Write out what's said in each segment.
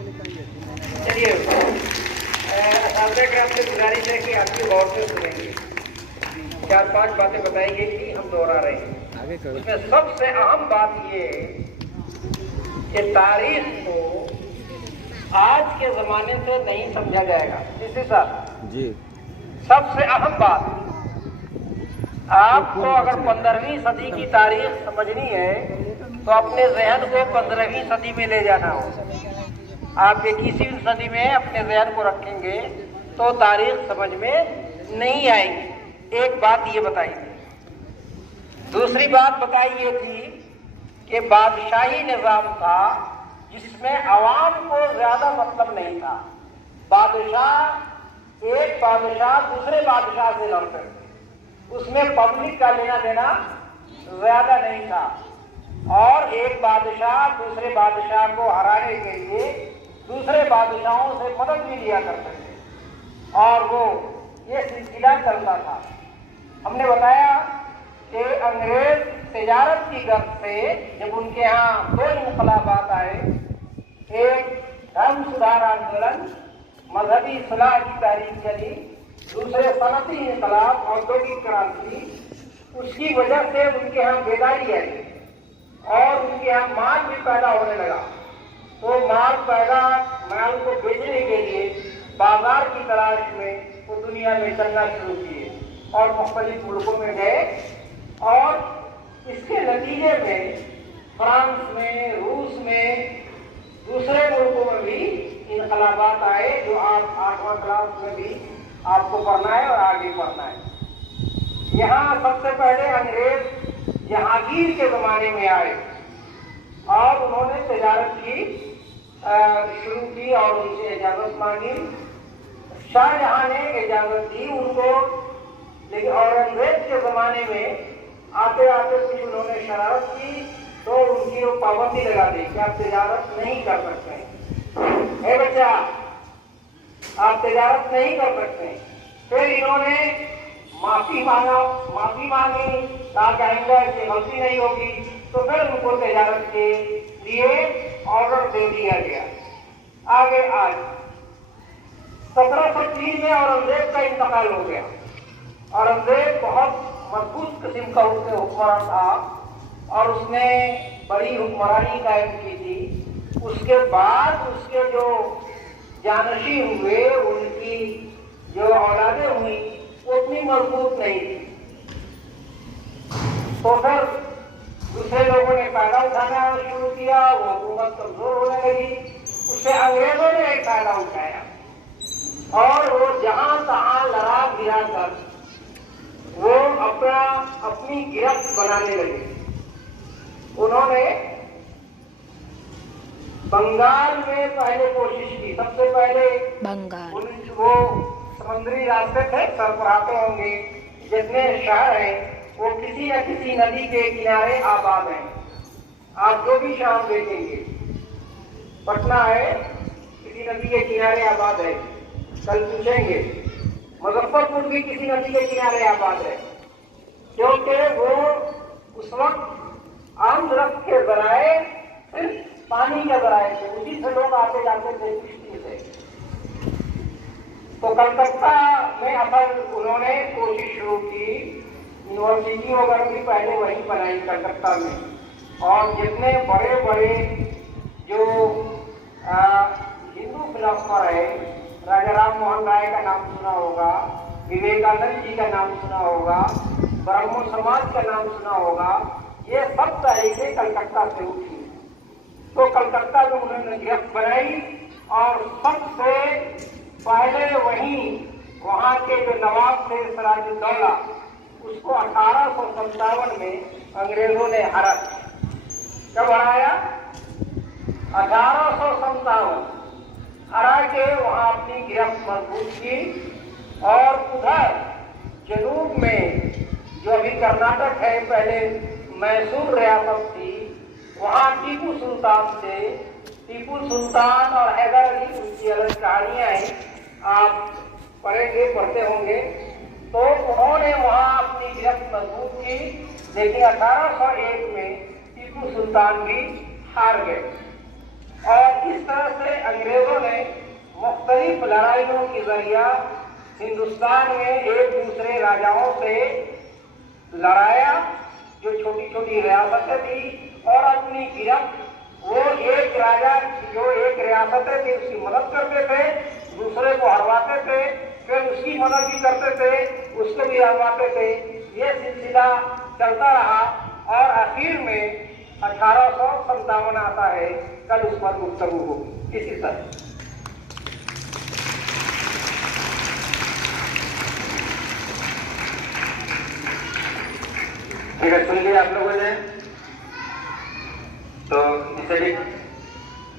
चलिए, आपसे गुजारिश है कि आपकी गौर से सुनेंगे। 4-5 बातें बताइए कि हम दोहरा रहे हैं। उसमें सबसे अहम बात ये है कि तारीख को आज के जमाने से नहीं समझा जाएगा। इसी साथ जी सबसे अहम बात, आपको अगर 15वीं सदी की तारीख समझनी है तो अपने जहन को 15वीं सदी में ले जाना हो। आप 21वीं सदी में अपने जहन को रखेंगे तो तारीख समझ में नहीं आएगी। एक बात ये बताई थी। दूसरी बात बताई ये थी कि बादशाही निजाम था जिसमें अवाम को ज्यादा मतलब नहीं था। एक बादशाह दूसरे बादशाह से लड़ते थे, उसमें पब्लिक का लेना देना ज्यादा नहीं था। और एक बादशाह दूसरे बादशाह को हराने के लिए दूसरे बादशाहों से मदद भी लिया करते थे और वो ये सिलसिला चलता था। हमने बताया कि अंग्रेज तिजारत की गर्ज से जब उनके यहाँ 2 इनकलाबात आए, एक धर्म सुधार आंदोलन, मजहबी सुलह की तहरीक चली, दूसरे सनती इनकलाब, औद्योगिक क्रांति, उसकी वजह से उनके यहाँ बेदारी आई और उनके यहाँ माल भी पैदा होने लगा। तो माल को बेचने के लिए बाजार की तलाश में वो दुनिया में चलना शुरू किए और मुख्तलिफ मुल्कों में गए। और इसके नतीजे में फ्रांस में, रूस में, दूसरे मुल्कों में भी इनकलाबात आए, जो आप 8वां क्लास में भी आपको पढ़ना है और आगे पढ़ना है। यहाँ सबसे पहले अंग्रेज जहांगीर के जमाने में आए और उन्होंने तिजारत की शुरू की और उनसे इजाजत मांगी। शाहजहां ने इजाजत दी उनको, लेकिन औरंगजेब के जमाने में आते आते कुछ उन्होंने शरारत की तो उनकी वो पाबंदी लगा दी कि आप तिजारत नहीं कर सकते। हे बच्चा, आप तिजारत नहीं कर सकते। फिर इन्होंने माफी मांगी, कहा आइंदा ऐसी गलती नहीं होगी। तो फिर उनको तिजारत के लिए ऑर्डर दे दिया गया। आगे आज 1703 में औरंगजेब का इंतकाल हो गया। औरंगजेब बहुत मजबूत किस्म का हुक्मरान था और उसने बड़ी हुक्मरानी कायम की थी। उसके बाद उसके जो जानशी हुए, उनकी जो औलादें हुई, वो उतनी मजबूत नहीं थी। तो फिर दूसरे लोगों ने फायदा उठाना शुरू किया, वो हुकूमत कमजोर होने लगी। उससे अंग्रेजों ने एक फायदा उठाया और वो जहां तहां लड़ा गिरा कर वो अपनी गिरफ्त बनाने लगे। उन्होंने बंगाल में पहले कोशिश की। सबसे पहले बंगाल, वो समुद्री रास्ते थे, सरबराहते होंगे, जितने शहर हैं वो किसी न किसी नदी के किनारे आबाद हैं। आप जो भी शाम देखेंगे, पटना है, किसी नदी के किनारे आबाद है। कल पूछेंगे, मुजफ्फरपुर भी किसी नदी के किनारे आबाद है, क्योंकि वो उस वक्त आम दरख्त के जराए सिर्फ पानी के जराए थे, उसी से लोग आते जाते थे किश्ती से। तो कलकत्ता में असल उन्होंने कोशिश शुरू की। यूनिवर्सिटी वगैरह भी पहले वहीं बनाई कलकत्ता में। और जितने बड़े बड़े जो हिंदू फिलोसफर है, राजा राम मोहन राय का नाम सुना होगा, विवेकानंद जी का नाम सुना होगा, ब्रह्मो समाज का नाम सुना होगा, ये सब तरीके कलकत्ता से उठी। तो कलकत्ता में उन्होंने गिरफ्त बनाई और सबसे पहले वहाँ के जो नवाब थे सिराजुद्दौला, उसको 1857 में अंग्रेजों ने हरा। कब हराया? 1857। हरा के वहां अपनी गिरफ्त मजबूत की। और उधर जनूब में जो अभी कर्नाटक है, पहले मैसूर रियासत थी, वहां टीपू सुल्तान थे। टीपू सुल्तान और हैदर अली, उनकी अलग कहानियां हैं, आप पढ़ते होंगे। तो उन्होंने वहां अपनी गिरफ्त मजबूत की, लेकिन 1801 में टीपू सुल्तान भी हार गए। और इस तरह से अंग्रेज अंतिम लड़ाइयों के जरिया हिंदुस्तान में एक दूसरे राजाओं से लड़ाया, जो छोटी छोटी रियासतें थी, और अपनी गिरफ्त वो एक राजा जो एक रियासतें थी उसकी मदद करते थे, दूसरे को हरवाते थे, फिर उसकी मदद भी करते थे, उसको भी हरवाते थे। ये सिलसिला चलता रहा और आखिर में 1857 आता है। कल उस पर गुफ्तगू होगी इसी तरह। ठीक है, सुन लिया आप लोगों ने, तो इसे भी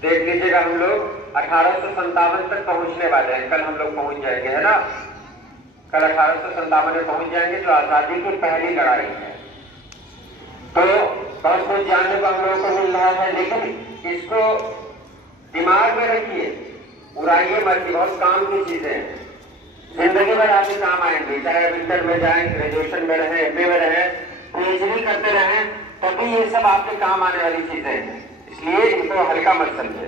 देख लीजिएगा। हम लोग 1857 तक पहुंचने वाले हैं, कल हम लोग पहुंच जाएंगे, है ना। कल 1857 में पहुंच जाएंगे, जो आजादी की पहली लड़ाई है। तो बहुत कुछ जानने को हम लोगों को मिल रहा है, लेकिन इसको दिमाग में रखिए, उड़ाइए मत, बहुत काम की चीजें हैं, जिंदगी भर आपके काम आएंगे। चाहे इंटर में जाए, ग्रेजुएशन में रहे, एमए में रहे, पीएचडी करते रहे, तभी ये सब आपके काम आने वाली चीजें हैं। इसलिए इनको हल्का मत समझे।